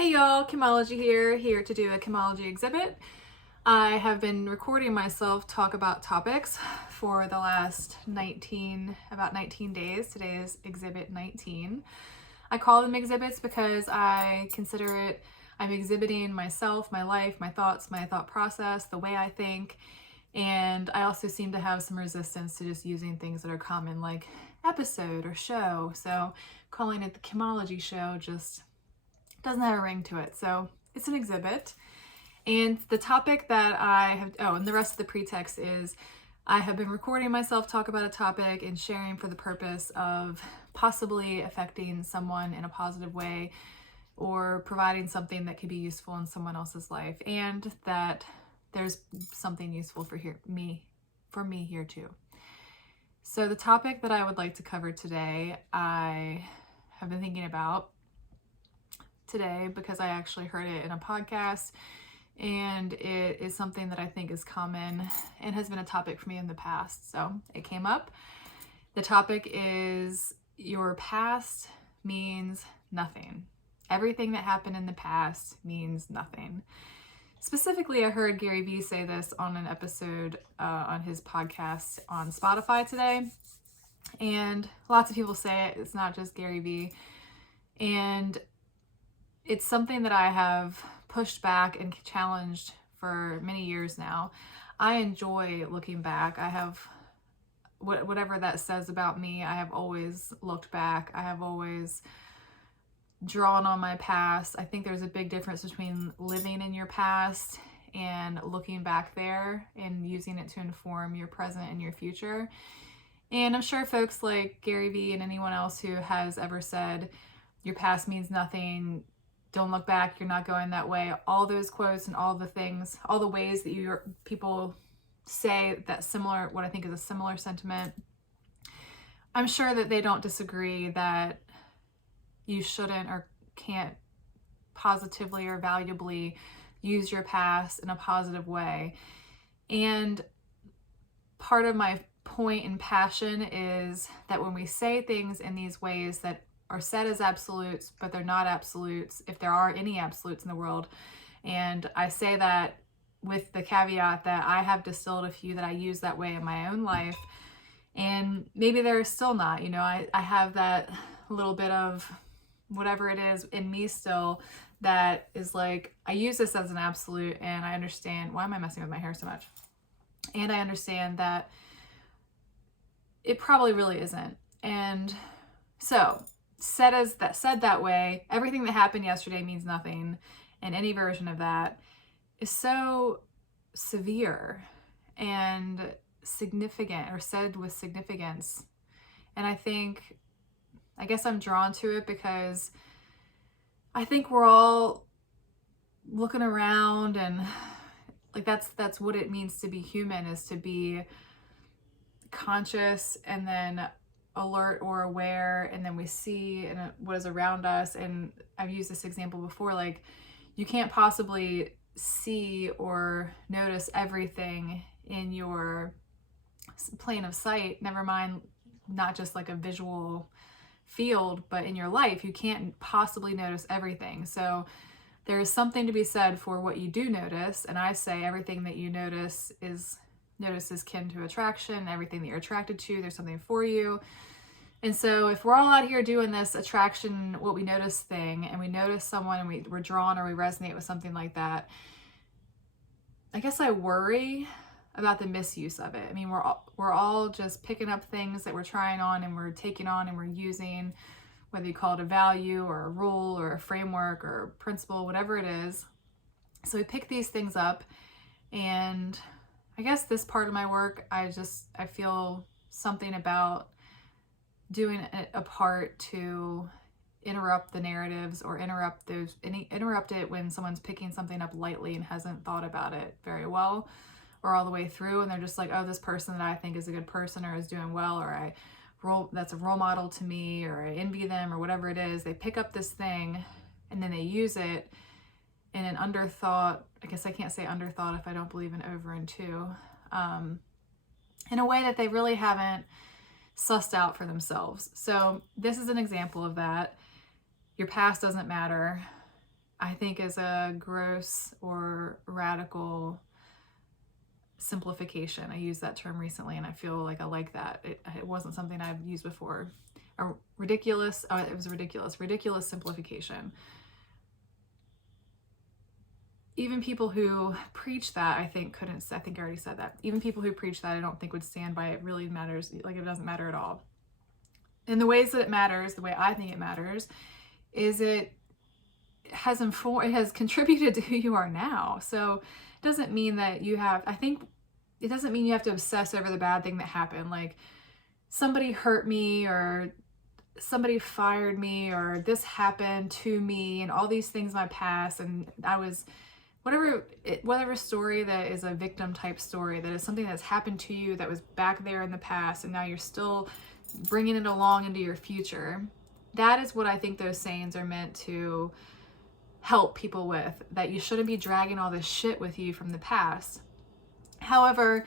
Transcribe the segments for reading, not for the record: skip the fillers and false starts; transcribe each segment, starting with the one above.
Hey y'all, Chemology here to do a Chemology exhibit. I have been recording myself talk about topics for the last about 19 days. Today is exhibit 19. I call them exhibits because I consider I'm exhibiting myself, my life, my thoughts, my thought process, the way I think. And I also seem to have some resistance to just using things that are common like episode or show. So calling it the Chemology show just doesn't have a ring to it. So it's an exhibit. And the topic that and the rest of the pretext is I have been recording myself talk about a topic and sharing for the purpose of possibly affecting someone in a positive way or providing something that could be useful in someone else's life, and that there's something useful for me here too. So the topic that I would like to cover today, I have been thinking about today because I actually heard it in a podcast, and it is something that I think is common and has been a topic for me in the past. So it came up. The topic is your past means nothing. Everything that happened in the past means nothing. Specifically, I heard Gary Vee say this on an episode on his podcast on Spotify today. And lots of people say it. It's not just Gary Vee. And it's something that I have pushed back and challenged for many years now. I enjoy looking back. I have, whatever that says about me, I have always looked back. I have always drawn on my past. I think there's a big difference between living in your past and looking back there and using it to inform your present and your future. And I'm sure folks like Gary Vee and anyone else who has ever said your past means nothing, don't look back, you're not going that way, all those quotes and all the things, all the ways that people say that similar, what I think is a similar sentiment, I'm sure that they don't disagree that you shouldn't or can't positively or valuably use your past in a positive way. And part of my point and passion is that when we say things in these ways that are said as absolutes, but they're not absolutes, if there are any absolutes in the world. And I say that with the caveat that I have distilled a few that I use that way in my own life. And maybe they're still not, I have that little bit of whatever it is in me still that is like, I use this as an absolute, and I understand, why am I messing with my hair so much? And I understand that it probably really isn't. And so said that way, everything that happened yesterday means nothing, and any version of that is so severe and significant, or said with significance. And I guess I'm drawn to it because I think we're all looking around, and like that's what it means to be human, is to be conscious and then alert or aware, and then we see what is around us. And I've used this example before, like you can't possibly see or notice everything in your plane of sight, never mind not just like a visual field, but in your life you can't possibly notice everything. So there is something to be said for what you do notice, and I say everything that you notice is kin to attraction. Everything that you're attracted to, there's something for you. And so if we're all out here doing this attraction, what we notice thing, and we notice someone and we're drawn or we resonate with something like that, I guess I worry about the misuse of it. I mean, we're all just picking up things that we're trying on and we're taking on and we're using, whether you call it a value or a rule or a framework or a principle, whatever it is. So we pick these things up, and I guess this part of my work, I feel something about doing a part to interrupt the narratives, or interrupt it when someone's picking something up lightly and hasn't thought about it very well or all the way through, and they're just like, oh, this person that I think is a good person or is doing well, or that's a role model to me, or I envy them, or whatever it is. They pick up this thing and then they use it in an underthought, I guess I can't say underthought if I don't believe in over and to, in a way that they really haven't sussed out for themselves. So this is an example of that. Your past doesn't matter. I think is a gross or radical simplification. I used that term recently and I feel like I like that. It wasn't something I've used before. A ridiculous, it was ridiculous simplification. Even people who preach that, I think I think I already said that. Even people who preach that, I don't think would stand by it really matters. Like, it doesn't matter at all. In the ways that it matters, the way I think it matters, is it has contributed to who you are now. So it doesn't mean that you have, it doesn't mean you have to obsess over the bad thing that happened. Like, somebody hurt me, or somebody fired me, or this happened to me, and all these things in my past, and I was whatever story that is a victim type story, that is something that's happened to you that was back there in the past, and now you're still bringing it along into your future. That is what I think those sayings are meant to help people with, that you shouldn't be dragging all this shit with you from the past. However,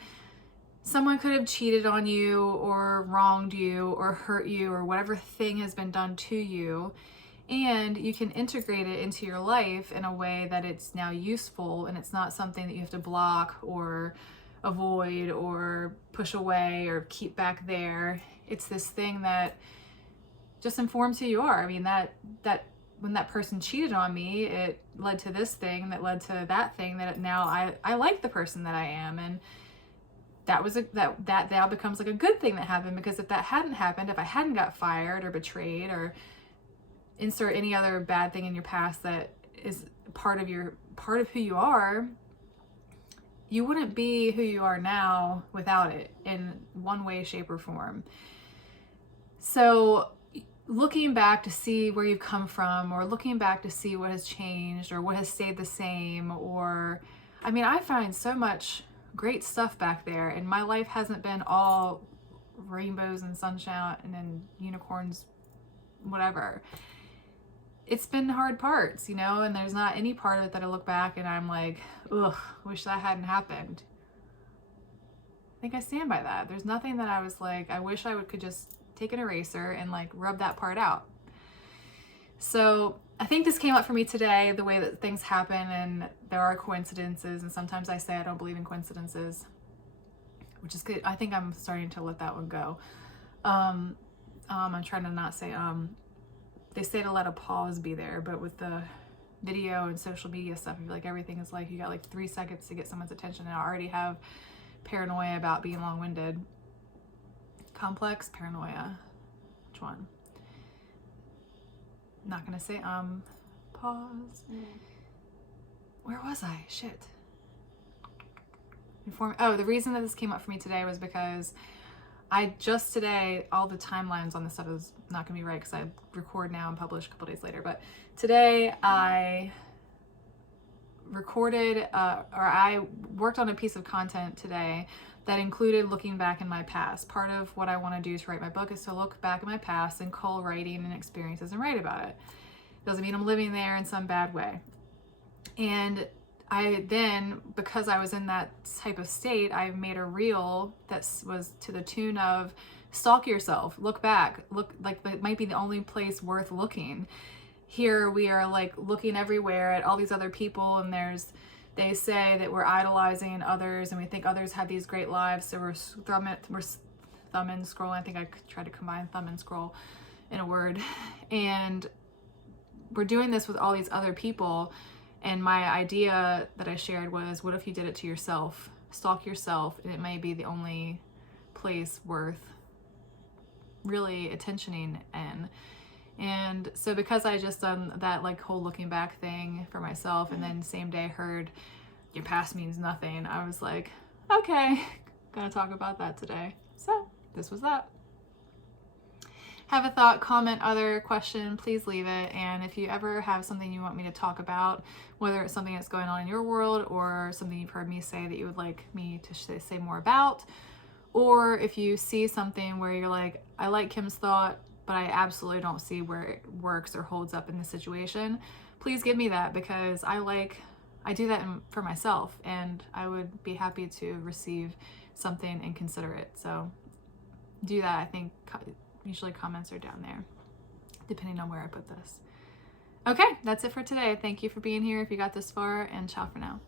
someone could have cheated on you or wronged you or hurt you, or whatever thing has been done to you, and you can integrate it into your life in a way that it's now useful, and it's not something that you have to block or avoid or push away or keep back there. It's this thing that just informs who you are. I mean, that when that person cheated on me, it led to this thing that led to that thing, that now I like the person that I am, and that now becomes like a good thing that happened, because if that hadn't happened, if I hadn't got fired or betrayed, or insert any other bad thing in your past that is part of who you are, you wouldn't be who you are now without it in one way, shape, or form. So looking back to see where you've come from, or looking back to see what has changed or what has stayed the same, or, I mean, I find so much great stuff back there, and my life hasn't been all rainbows and sunshine and unicorns, whatever. It's been hard parts, you know, and there's not any part of it that I look back and I'm like, ugh, wish that hadn't happened. I think I stand by that. There's nothing that I was like, I wish I could just take an eraser and like rub that part out. So I think this came up for me today, the way that things happen, and there are coincidences, and sometimes I say I don't believe in coincidences, which is good. I think I'm starting to let that one go. I'm trying to not say they say to let a pause be there, but with the video and social media stuff, I feel like everything is like, you got like 3 seconds to get someone's attention, and I already have paranoia about being long-winded. Complex paranoia. Which one? Not gonna say pause. Where was I? Shit. The reason that this came up for me today was because I just today, all the timelines on this stuff is not gonna be right, because I record now and publish a couple days later, but today I recorded or I worked on a piece of content today that included looking back in my past. Part of what I want to do to write my book is to look back at my past and cull writing and experiences and write about it. Doesn't mean I'm living there in some bad way. And I then, because I was in that type of state, I made a reel that was to the tune of stalk yourself, look back, look like that might be the only place worth looking. Here we are like looking everywhere at all these other people, and they say that we're idolizing others and we think others have these great lives, so we're thumbing scrolling. I think I tried to combine thumb and scroll in a word, and we're doing this with all these other people. And my idea that I shared was, what if you did it to yourself? Stalk yourself, and it may be the only place worth really attentioning in. And so because I just done that like whole looking back thing for myself, and then same day heard your past means nothing, I was like, okay, gonna talk about that today. So this was that. Have a thought, comment, other question, please leave it. And if you ever have something you want me to talk about, whether it's something that's going on in your world or something you've heard me say that you would like me to say more about, or if you see something where you're like, I like Kim's thought, but I absolutely don't see where it works or holds up in this situation, please give me that, because I do that for myself, and I would be happy to receive something and consider it. So do that. I think usually comments are down there, depending on where I put this. Okay, that's it for today. Thank you for being here if you got this far, and ciao for now.